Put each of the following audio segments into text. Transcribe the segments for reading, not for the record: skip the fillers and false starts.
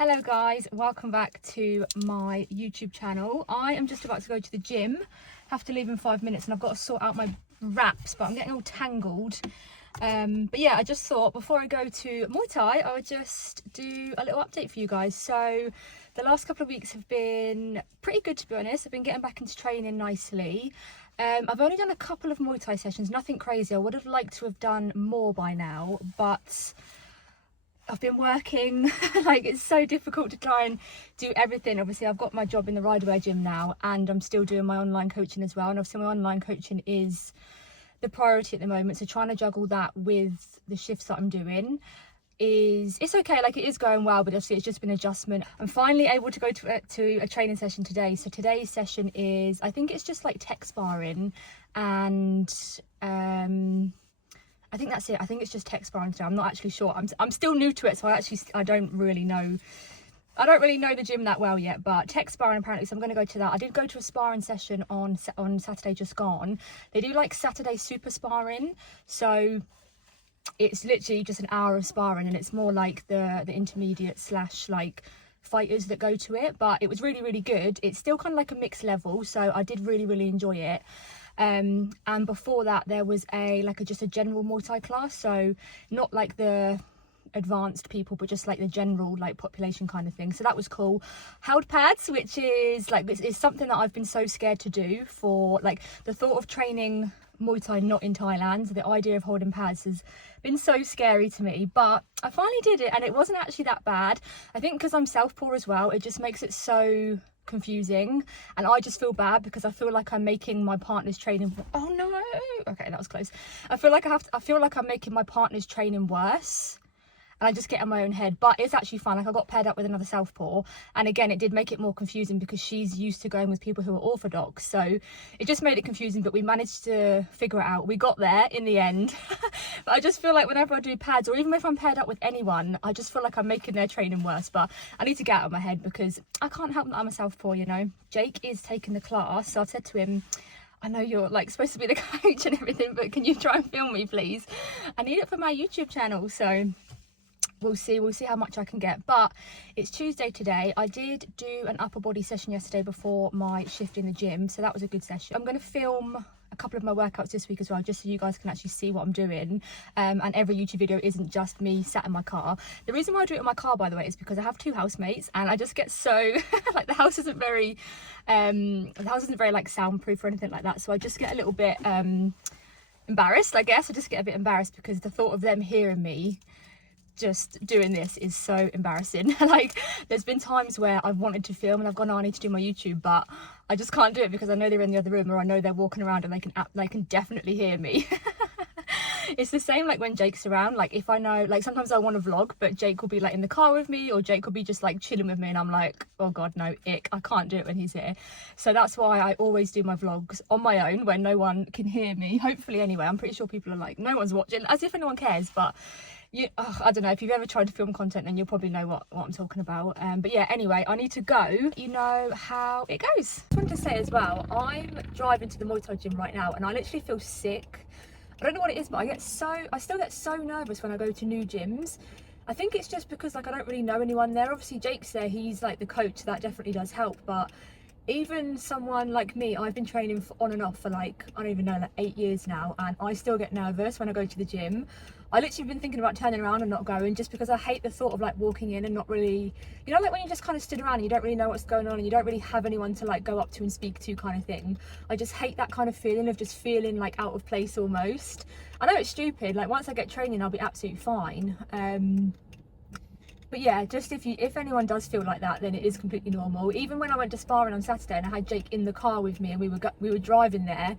Hello guys, welcome back to my YouTube channel. I am just about to go to the gym. Have to leave in 5 minutes and I've got to sort out my wraps, but I'm getting all tangled. But yeah, I just thought before I go to Muay Thai, I would just do a little update for you guys. So the last couple of weeks have been pretty good, to be honest. I've been getting back into training nicely. I've only done a couple of Muay Thai sessions, nothing crazy. I would have liked to have done more by now, but I've been working. Like, it's so difficult to try and do everything. Obviously, I've got my job in the Riderwear gym now, and I'm still doing my online coaching as well. And obviously, my online coaching is the priority at the moment. So trying to juggle that with the shifts that I'm doing it's okay. Like, it is going well, but obviously it's just been adjustment. I'm finally able to go to a training session today. So today's session is, I think it's just like tech sparring, and I think that's it. I think it's just tech sparring today. I'm not actually sure. I'm still new to it, so I don't really know the gym that well yet, but tech sparring apparently, so I'm going to go to that. I did go to a sparring session on Saturday just gone. They do like Saturday super sparring, so it's literally just an hour of sparring, and it's more like the intermediate / like fighters that go to it. But it was really good. It's still kind of like a mixed level, so I did really enjoy it. And before that there was just a general Muay Thai class, so not like the advanced people, but just like the general like population kind of thing. So that was cool. Held pads, which is like, it's something that I've been so scared to do. For like, the thought of training Muay Thai not in Thailand, so the idea of holding pads has been so scary to me, but I finally did it and it wasn't actually that bad. I think because I'm southpaw as well, it just makes it so confusing, and I just feel bad because I feel like I'm making my partner's training, oh no, okay, that was close. I feel like I'm making my partner's training worse, and I just get in my own head. But it's actually fun. Like, I got paired up with another southpaw, and again, it did make it more confusing because she's used to going with people who are orthodox, so it just made it confusing, but we managed to figure it out. We got there in the end. But I just feel like whenever I do pads, or even if I'm paired up with anyone, I just feel like I'm making their training worse. But I need to get out of my head because I can't help that I'm a southpaw, you know. Jake is taking the class, so I've said to him, I know you're like supposed to be the coach and everything, but can you try and film me, please? I need it for my YouTube channel, so we'll see how much I can get. But it's Tuesday today. I did do an upper body session yesterday before my shift in the gym, so that was a good session. I'm going to film a couple of my workouts this week as well, just so you guys can actually see what I'm doing, and every YouTube video isn't just me sat in my car. The reason why I do it in my car, by the way, is because I have 2 housemates, and I just get so like, the house isn't very like soundproof or anything like that, so I just get a little bit embarrassed, I guess. I just get a bit embarrassed because the thought of them hearing me just doing this is so embarrassing. Like, there's been times where I've wanted to film and I've gone, oh, I need to do my YouTube, but I just can't do it because I know they're in the other room, or I know they're walking around and they can definitely hear me. It's the same like when Jake's around. Like, if I know, like, sometimes I want to vlog, but Jake will be like in the car with me, or Jake will be just like chilling with me, and I'm like, oh god, no, ick, I can't do it when he's here. So that's why I always do my vlogs on my own when no one can hear me, hopefully. Anyway, I'm pretty sure people are like, no one's watching, as if anyone cares. But I don't know, if you've ever tried to film content, then you'll probably know what I'm talking about. But yeah, anyway, I need to go. You know how it goes. I wanted to say as well, I'm driving to the Muay Thai gym right now, and I literally feel sick. I don't know what it is, but I still get so nervous when I go to new gyms. I think it's just because, like, I don't really know anyone there. Obviously Jake's there, he's like the coach, so that definitely does help. But even someone like me, I've been training on and off for like, I don't even know, like 8 years now, and I still get nervous when I go to the gym. I literally been thinking about turning around and not going, just because I hate the thought of like walking in and not really, you know, like when you just kind of stood around and you don't really know what's going on and you don't really have anyone to like go up to and speak to kind of thing. I just hate that kind of feeling of just feeling like out of place almost. I know it's stupid, like once I get training I'll be absolutely fine. But yeah, just if anyone does feel like that, then it is completely normal. Even when I went to sparring on Saturday and I had Jake in the car with me and we were driving there,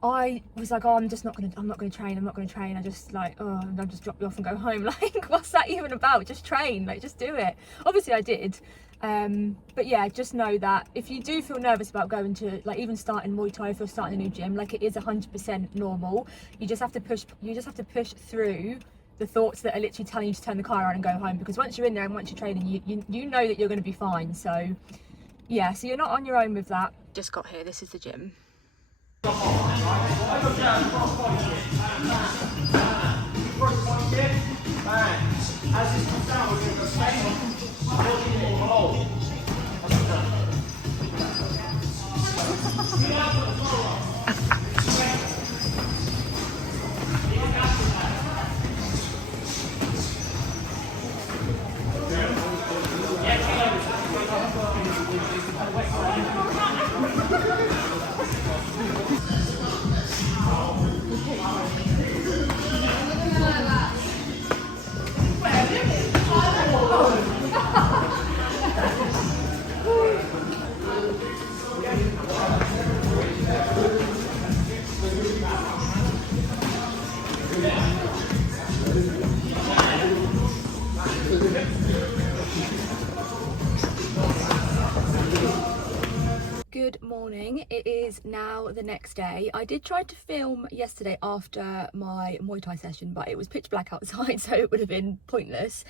I was like, oh, I'm not gonna train. I just like, oh, I'll just drop you off and go home. Like, what's that even about? Just train, like, just do it. Obviously I did. But yeah, just know that if you do feel nervous about going to, like, even starting Muay Thai, if you're starting a new gym, like, it is 100% normal. You just have to push through the thoughts that are literally telling you to turn the car around and go home, because once you're in there and once you're training, you know that you're going to be fine. So yeah, so you're not on your own with that. Just got here, this is the gym. As morning. It is now the next day. I did try to film yesterday after my Muay Thai session, but it was pitch black outside, so it would have been pointless.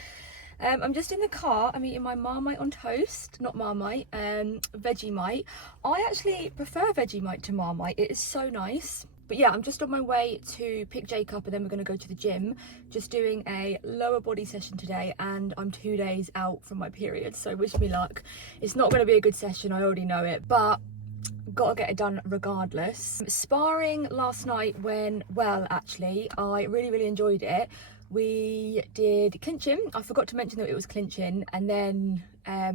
I'm just in the car. I'm eating my Marmite on toast, not Marmite, Vegemite. I actually prefer Vegemite to Marmite. It is so nice. But yeah, I'm just on my way to pick Jake up and then we're going to go to the gym. Just doing a lower body session today, and I'm 2 days out from my period, so wish me luck. It's not going to be a good session, I already know it, but gotta get it done regardless. Sparring last night went well, actually. I really enjoyed it. We did clinching. I forgot to mention that it was clinching, and then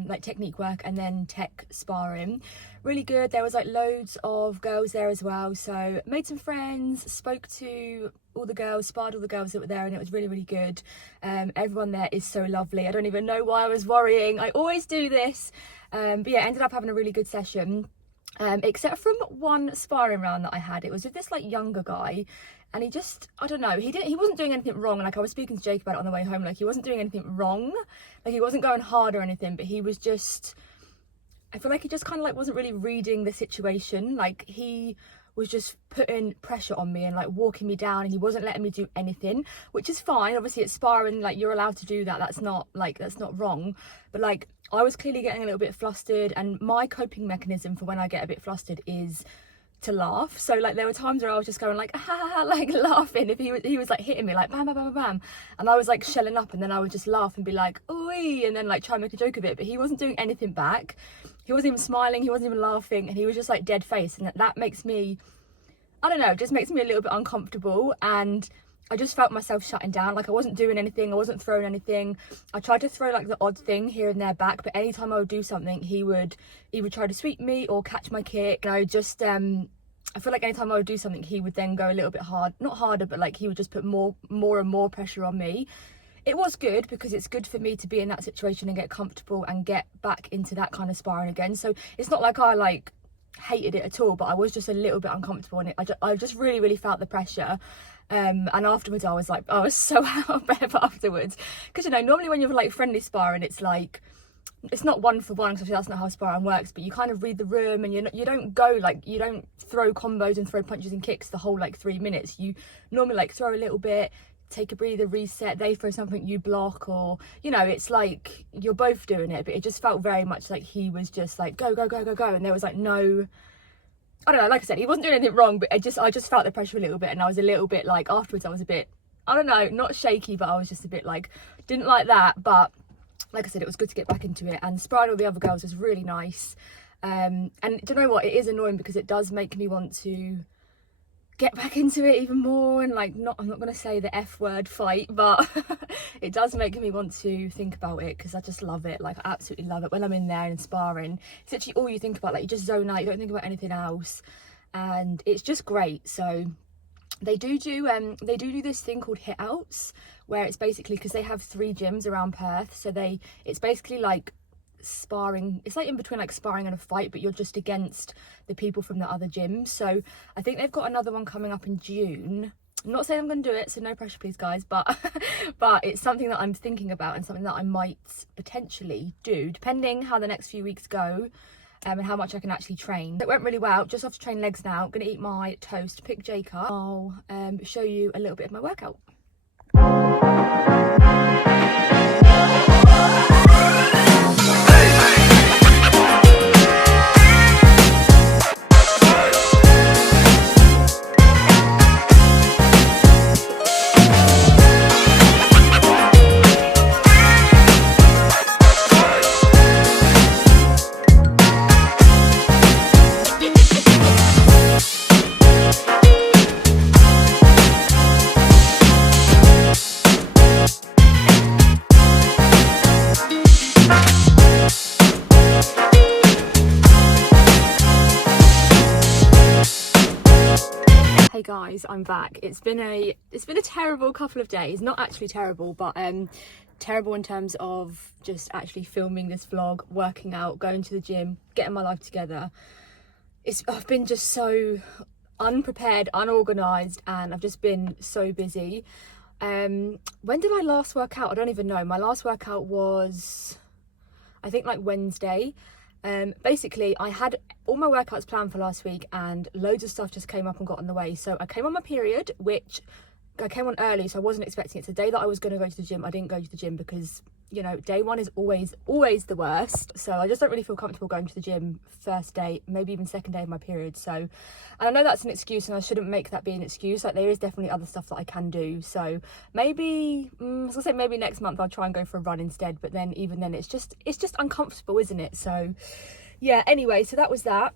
like technique work, and then tech sparring. Really good. There was like loads of girls there as well, so made some friends, spoke to all the girls, sparred all the girls that were there, and it was really good. Everyone there is so lovely. I don't even know why I was worrying. I always do this. But yeah, ended up having a really good session. Except from one sparring round that I had. It was with this like younger guy, and he just, I don't know, he wasn't doing anything wrong. Like, I was speaking to Jake about it on the way home, like he wasn't doing anything wrong, like he wasn't going hard or anything, but he was just, I feel like he just kind of like wasn't really reading the situation. Like, he was just putting pressure on me and like walking me down, and he wasn't letting me do anything, which is fine. Obviously it's sparring, like you're allowed to do that, that's not wrong, but like I was clearly getting a little bit flustered, and my coping mechanism for when I get a bit flustered is to laugh. So like there were times where I was just going like ha ha ha, like laughing if he was like hitting me like bam bam bam bam, and I was like shelling up, and then I would just laugh and be like oi, and then like try and make a joke of it, but he wasn't doing anything back. He wasn't even smiling, he wasn't even laughing, and he was just like dead face, and that makes me, I don't know, it just makes me a little bit uncomfortable, and I just felt myself shutting down. Like I wasn't doing anything, I wasn't throwing anything. I tried to throw like the odd thing here and there back, but anytime I would do something, he would try to sweep me or catch my kick. And I just I feel like anytime I would do something, he would then go a little bit hard, not harder, but like he would just put more and more pressure on me. It was good because it's good for me to be in that situation and get comfortable and get back into that kind of sparring again. So it's not like I like hated it at all, but I was just a little bit uncomfortable, and I just really felt the pressure. And afterwards I was so out of breath afterwards, because you know, normally when you're like friendly sparring, it's like, it's not one for one, because that's not how sparring works, but you kind of read the room, and you don't go like, you don't throw combos and throw punches and kicks the whole like 3 minutes. You normally like throw a little bit, take a breather, reset, they throw something, you block, or you know, it's like you're both doing it. But it just felt very much like he was just like go, and there was like no, I don't know, like I said, he wasn't doing anything wrong, but I just felt the pressure a little bit, and I was a little bit like, afterwards I was a bit, I don't know, not shaky, but I was just a bit like, didn't like that. But like I said, it was good to get back into it, and sparring all the other girls was really nice. And do you know what, it is annoying because it does make me want to get back into it even more, and like, I'm not gonna say the F word fight, but it does make me want to think about it, because I just love it. Like I absolutely love it when I'm in there and sparring. It's literally all you think about, like you just zone out, you don't think about anything else, and it's just great. So they do this thing called hit outs, where it's basically, because they have 3 gyms around Perth, so it's basically like sparring, it's like in between like sparring and a fight, but you're just against the people from the other gyms. So I think they've got another one coming up in June. I'm not saying I'm going to do it, so no pressure please guys, but but it's something that I'm thinking about, and something that I might potentially do depending how the next few weeks go, and how much I can actually train. It went really well. Just off to train legs now. I'm going to eat my toast, pick Jake up. I'll show you a little bit of my workout. Hey guys, I'm back. It's been a terrible couple of days. Not actually terrible, but terrible in terms of just actually filming this vlog, working out, going to the gym, getting my life together. I've been just so unprepared, unorganized, and I've just been so busy. When did I last work out? I don't even know. My last workout was, I think, like Wednesday. Basically, I had all my workouts planned for last week and loads of stuff just came up and got in the way. So I came on my period, which I came on early, so I wasn't expecting it. The day that I was going to go to the gym, I didn't go to the gym because, you know, day one is always the worst. So I just don't really feel comfortable going to the gym first day, maybe even second day of my period. So, and I know that's an excuse and I shouldn't make that be an excuse. Like, there is definitely other stuff that I can do. So maybe, I was gonna say maybe next month I'll try and go for a run instead. But then even then it's just uncomfortable, isn't it? So yeah, anyway, so that was that.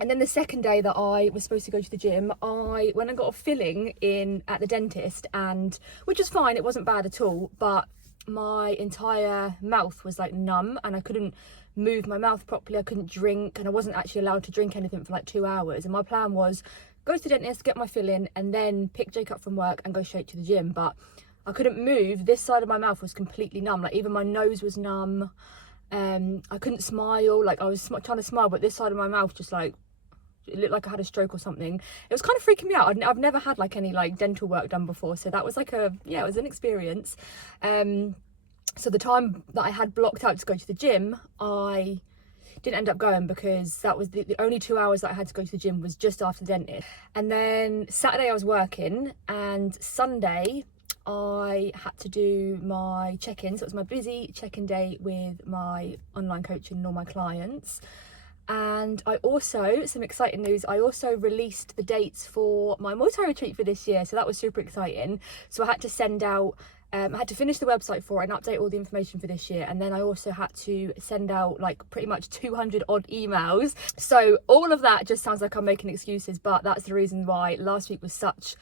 And then the second day that I was supposed to go to the gym, I went and got a filling in at the dentist, and which was fine, it wasn't bad at all, but my entire mouth was like numb and I couldn't move my mouth properly, I couldn't drink, and I wasn't actually allowed to drink anything for like 2 hours. And my plan was go to the dentist, get my filling, and then pick Jake up from work and go straight to the gym. But I couldn't move. This side of my mouth was completely numb, like even my nose was numb. I couldn't smile, like I was trying to smile, but this side of my mouth just like, it looked like I had a stroke or something. It was kind of freaking me out. I've never had like any like dental work done before, so that was like it was an experience. So the time that I had blocked out to go to the gym, I didn't end up going because that was the only 2 hours that I had to go to the gym was just after the dentist. And then Saturday I was working, and Sunday I had to do my check-in. So it was my busy check-in day with my online coaching and all my clients. And I also, some exciting news, I also released the dates for my Muay Thai retreat for this year. So that was super exciting. So I had to send out, I had to finish the website for it and update all the information for this year. And then I also had to send out like pretty much 200 odd emails. So all of that just sounds like I'm making excuses, but that's the reason why last week was such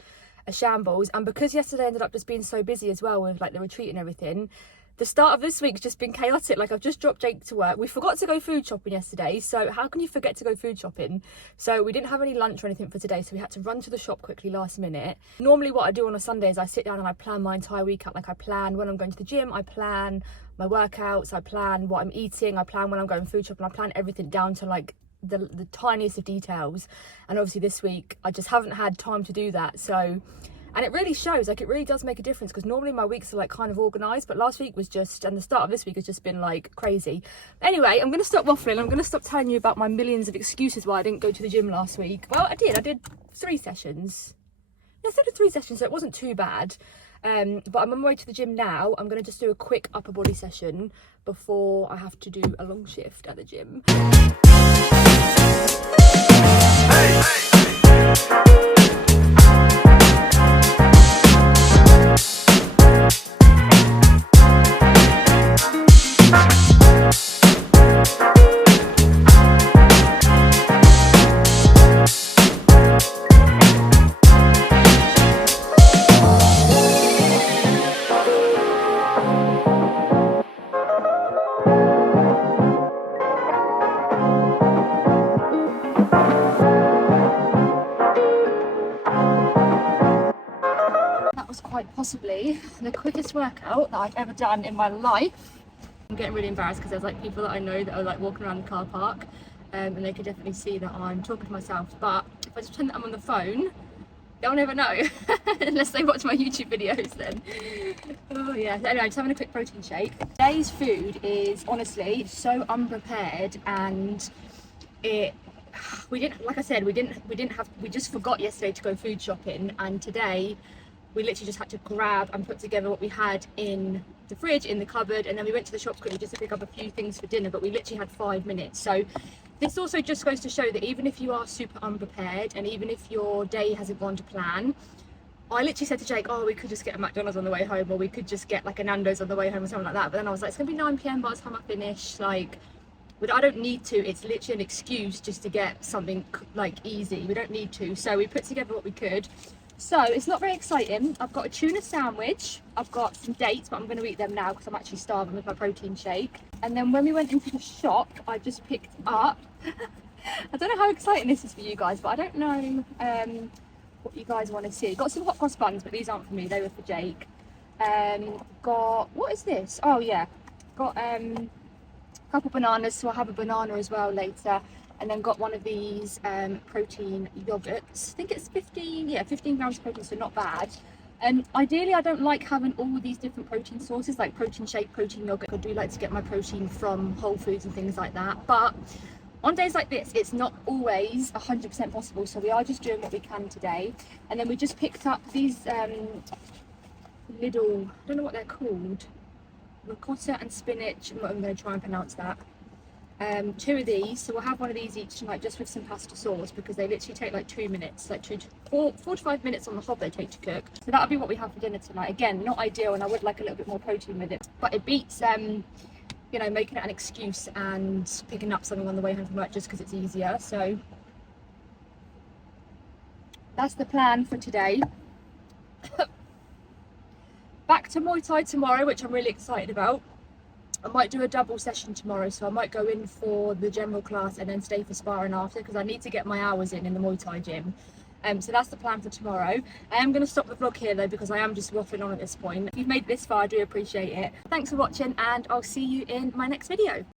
a shambles. And because yesterday ended up just being so busy as well with like the retreat and everything, the start of this week's just been chaotic. Like, I've just dropped Jake to work. We forgot to go food shopping yesterday, so how can you forget to go food shopping? So we didn't have any lunch or anything for today, so we had to run to the shop quickly last minute. Normally what I do on a Sunday is I sit down and I plan my entire week out. Like, I plan when I'm going to the gym, I plan my workouts, I plan what I'm eating, I plan when I'm going food shopping, I plan everything down to like the tiniest of details. And obviously this week I just haven't had time to do that. So, and it really shows, like it really does make a difference, because normally my weeks are like kind of organised, but last week was just, and the start of this week has just been like crazy. Anyway, I'm going to stop waffling. I'm going to stop telling you about my millions of excuses why I didn't go to the gym last week. Well, I did 3 sessions. Yes, I did 3 sessions, so it wasn't too bad. But I'm on my way to the gym now. I'm going to just do a quick upper body session before I have to do a long shift at the gym. Hey, hey. Quite possibly the quickest workout that I've ever done in my life. I'm getting really embarrassed because there's like people that I know that are like walking around the car park, and they could definitely see that I'm talking to myself, but if I just pretend that I'm on the phone, they'll never know unless they watch my YouTube videos then. Oh yeah, anyway, just having a quick protein shake. Today's food is honestly so unprepared, and we just forgot yesterday to go food shopping, and today we literally just had to grab and put together what we had in the fridge, in the cupboard, and then we went to the shops quickly just to pick up a few things for dinner, but we literally had 5 minutes. So this also just goes to show that even if you are super unprepared, and even if your day hasn't gone to plan, I literally said to Jake, oh, we could just get a McDonald's on the way home, or we could just get like a Nando's on the way home or something like that. But then I was like, it's gonna be 9 PM by the time I finish. Like, I don't need to. It's literally an excuse just to get something like easy. We don't need to. So we put together what we could. So it's not very exciting. I've got a tuna sandwich, I've got some dates, but I'm going to eat them now because I'm actually starving with my protein shake. And then when we went into the shop, I just picked up, I don't know how exciting this is for you guys, but I don't know what you guys want to see. Got some hot cross buns, but these aren't for me, they were for Jake. Got, what is this? Oh yeah, got a couple bananas, so I'll have a banana as well later. And then got one of these protein yogurts. I think it's 15 grams of protein, so not bad. Ideally, I don't like having all these different protein sources, like protein shake, protein yogurt. I do like to get my protein from Whole Foods and things like that, but on days like this, it's not always 100% possible, so we are just doing what we can today. And then we just picked up these little, I don't know what they're called, ricotta and spinach. I'm going to try and pronounce that. 2 of these, so we'll have one of these each tonight, just with some pasta sauce, because they literally take like 2 minutes, like 4 to 5 minutes on the hob they take to cook. So that'll be what we have for dinner tonight. Again, not ideal, and I would like a little bit more protein with it, but it beats you know, making it an excuse and picking up something on the way home from work just because it's easier. So that's the plan for today. Back to Muay Thai tomorrow, which I'm really excited about. I might do a double session tomorrow, so I might go in for the general class and then stay for sparring after, because I need to get my hours in the Muay Thai gym. So that's the plan for tomorrow. I am going to stop the vlog here though, because I am just waffling on at this point. If you've made it this far, I do appreciate it. Thanks for watching, and I'll see you in my next video.